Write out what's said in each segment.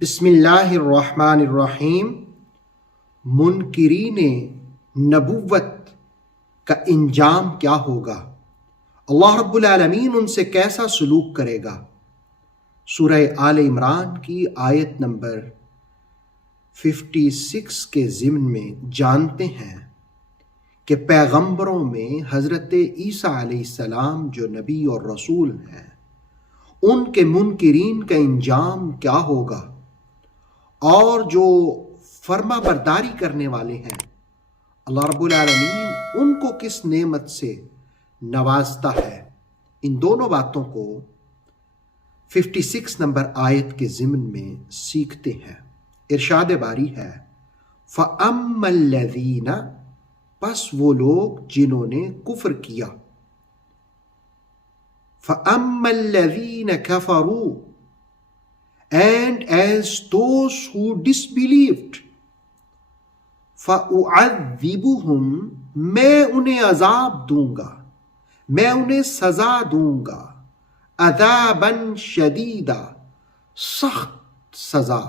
بسم اللہ الرحمن الرحیم۔ منکرین نبوت کا انجام کیا ہوگا؟ اللہ رب العالمین ان سے کیسا سلوک کرے گا؟ سورہ آل عمران کی آیت نمبر 56 کے ضمن میں جانتے ہیں کہ پیغمبروں میں حضرت عیسیٰ علیہ السلام جو نبی اور رسول ہیں، ان کے منکرین کا انجام کیا ہوگا، اور جو فرما برداری کرنے والے ہیں اللہ رب العالمین ان کو کس نعمت سے نوازتا ہے۔ ان دونوں باتوں کو 56 نمبر آیت کے ضمن میں سیکھتے ہیں۔ ارشاد باری ہے، فَأَمَّا الَّذِينَ، پس وہ لوگ جنہوں نے کفر کیا، فَأَمَّا الَّذِينَ كَفَرُوا، and as those who disbelieved، فَأُعَذِّبُهُمْ، میں انہیں عذاب دوں گا، میں انہیں سزا دوں گا، عذابًا شدیدا، سخت سزا،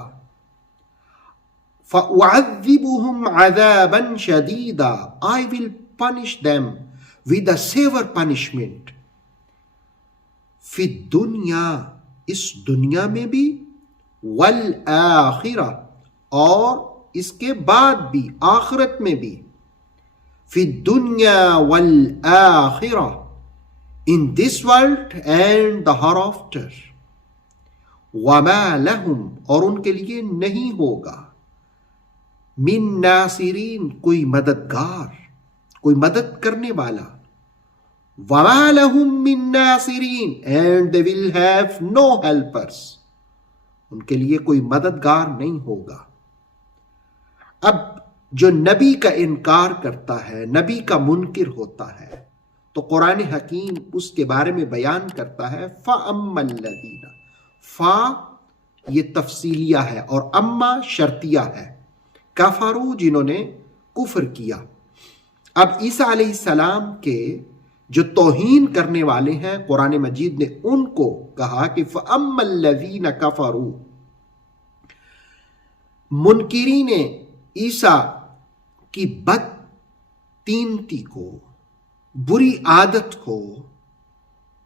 فَأُعَذِّبُهُمْ عَذَابًا شَدِيدًا، I will punish them with a severe punishment، فی الدنیا، اس دنیا میں بھی، والآخرہ، اور اس کے بعد بھی، آخرت میں بھی، فی الدنیا والآخرہ، in this world and the hereafter، وما لہم، اور ان کے لیے نہیں ہوگا، من ناصرین، کوئی مددگار، کوئی مدد کرنے والا، وما لہم من ناصرین، and they will have no helpers، ان کے لیے کوئی مددگار نہیں ہوگا۔ اب جو نبی کا انکار کرتا ہے، نبی کا منکر ہوتا ہے، تو قرآن حکیم اس کے بارے میں بیان کرتا ہے، فَأَمَّا الَّذِينَ، فا یہ تفصیلیہ ہے اور اما شرطیہ ہے، کفروا، جنہوں نے کفر کیا۔ اب عیسیٰ علیہ السلام کے جو توہین کرنے والے ہیں، قرآن مجید نے ان کو کہا کہ فَأَمَّا الَّذِينَ كَفَرُوا، منکرین عیسیٰ کی بد تینتی کو، بری عادت کو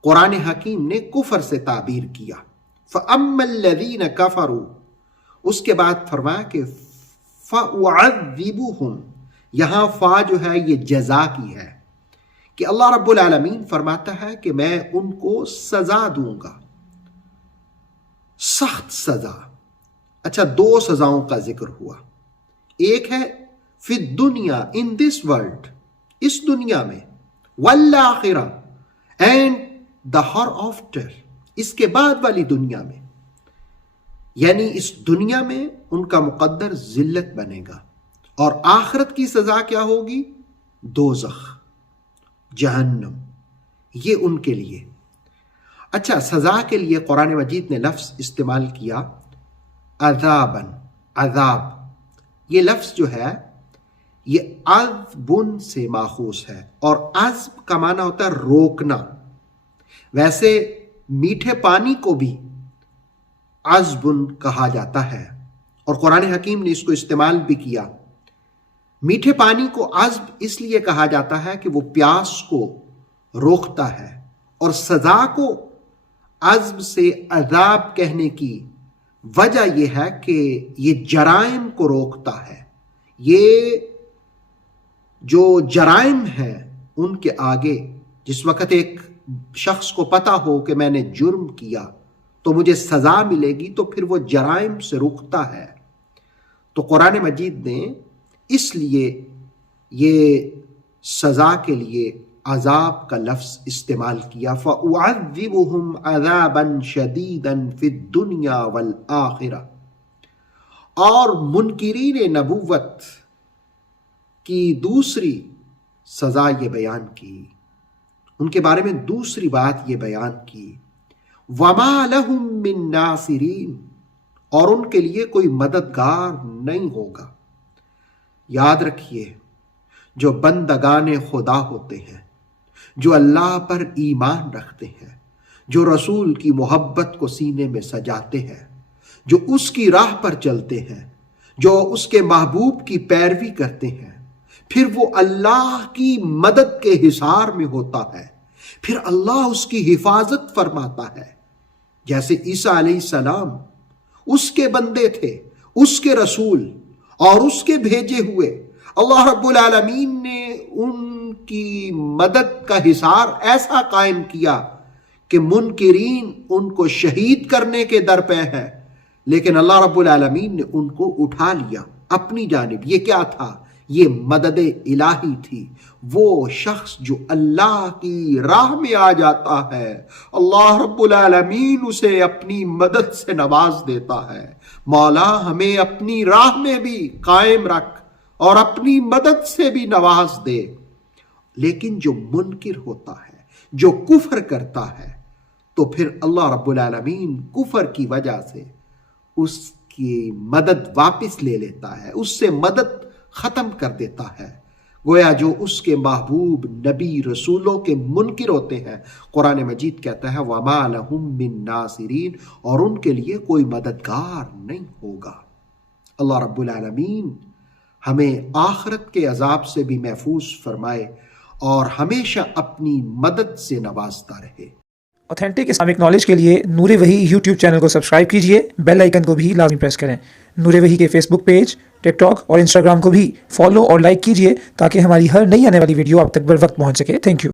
قرآن حکیم نے کفر سے تعبیر کیا، فَأَمَّا الَّذِينَ كَفَرُوا، اس کے بعد فرمایا کہ فَأُعَذِّبُهُمْ، یہاں فا جو ہے یہ جزا کی ہے، کہ اللہ رب العالمین فرماتا ہے کہ میں ان کو سزا دوں گا، سخت سزا۔ اچھا، دو سزاؤں کا ذکر ہوا، ایک ہے فی الدنیا، ان دس ورلڈ، اس دنیا میں، والآخرہ، اینڈ دا ہر آفٹر، اس کے بعد والی دنیا میں، یعنی اس دنیا میں ان کا مقدر ذلت بنے گا، اور آخرت کی سزا کیا ہوگی؟ دوزخ، جہنم، یہ ان کے لیے۔ اچھا، سزا کے لیے قرآن مجید نے لفظ استعمال کیا عذاباً، عذاب، یہ لفظ جو ہے یہ عذبن سے ماخوذ ہے، اور عذب کا معنی ہوتا ہے روکنا۔ ویسے میٹھے پانی کو بھی عذبن کہا جاتا ہے، اور قرآن حکیم نے اس کو استعمال بھی کیا۔ میٹھے پانی کو عذب اس لیے کہا جاتا ہے کہ وہ پیاس کو روکتا ہے، اور سزا کو عذب سے عذاب کہنے کی وجہ یہ ہے کہ یہ جرائم کو روکتا ہے۔ یہ جو جرائم ہیں ان کے آگے، جس وقت ایک شخص کو پتا ہو کہ میں نے جرم کیا تو مجھے سزا ملے گی، تو پھر وہ جرائم سے رکتا ہے۔ تو قرآن مجید نے اس لیے یہ سزا کے لیے عذاب کا لفظ استعمال کیا، فَأُعَذِّبُهُمْ عَذَابًا شَدِيدًا فِي الدُّنْيَا وَالْآخِرَةِ، اور منکرین نبوت کی دوسری سزا یہ بیان کی، ان کے بارے میں دوسری بات یہ بیان کی، وَمَا لَهُم مِّن نَاصِرِينَ، اور ان کے لیے کوئی مددگار نہیں ہوگا۔ یاد رکھیے، جو بندگان خدا ہوتے ہیں، جو اللہ پر ایمان رکھتے ہیں، جو رسول کی محبت کو سینے میں سجاتے ہیں، جو اس کی راہ پر چلتے ہیں، جو اس کے محبوب کی پیروی کرتے ہیں، پھر وہ اللہ کی مدد کے حصار میں ہوتا ہے، پھر اللہ اس کی حفاظت فرماتا ہے۔ جیسے عیسیٰ علیہ السلام اس کے بندے تھے، اس کے رسول اور اس کے بھیجے ہوئے، اللہ رب العالمین نے ان کی مدد کا حصار ایسا قائم کیا کہ منکرین ان کو شہید کرنے کے در پہ ہے، لیکن اللہ رب العالمین نے ان کو اٹھا لیا اپنی جانب۔ یہ کیا تھا؟ یہ مدد الہی تھی۔ وہ شخص جو اللہ کی راہ میں آ جاتا ہے، اللہ رب العالمین اسے اپنی مدد سے نواز دیتا ہے۔ مولا ہمیں اپنی راہ میں بھی قائم رکھ اور اپنی مدد سے بھی نواز دے۔ لیکن جو منکر ہوتا ہے، جو کفر کرتا ہے، تو پھر اللہ رب العالمین کفر کی وجہ سے اس کی مدد واپس لے لیتا ہے، اس سے مدد ختم کر دیتا ہے۔ گویا جو اس کے محبوب نبی رسولوں کے منکر ہوتے ہیں، قرآن مجید کہتا ہے وَمَا لَهُم مِّن نَاصِرِينَ، اور ان کے لیے کوئی مددگار نہیں ہوگا۔ اللہ رب العالمین ہمیں آخرت کے عذاب سے بھی محفوظ فرمائے اور ہمیشہ اپنی مدد سے نوازتا رہے۔ اوتھینٹک اسلامک نالج کے لیے نور وحی یوٹیوب چینل کو سبسکرائب کیجئے، بیل آئیکن کو بھی لازمی پریس کریں۔ نور وحی کے فیس بک پیج، ٹک ٹاک اور انسٹاگرام کو بھی فالو اور لائک کیجئے تاکہ ہماری ہر نئی آنے والی ویڈیو آپ تک بر وقت پہنچ سکے۔ Thank you.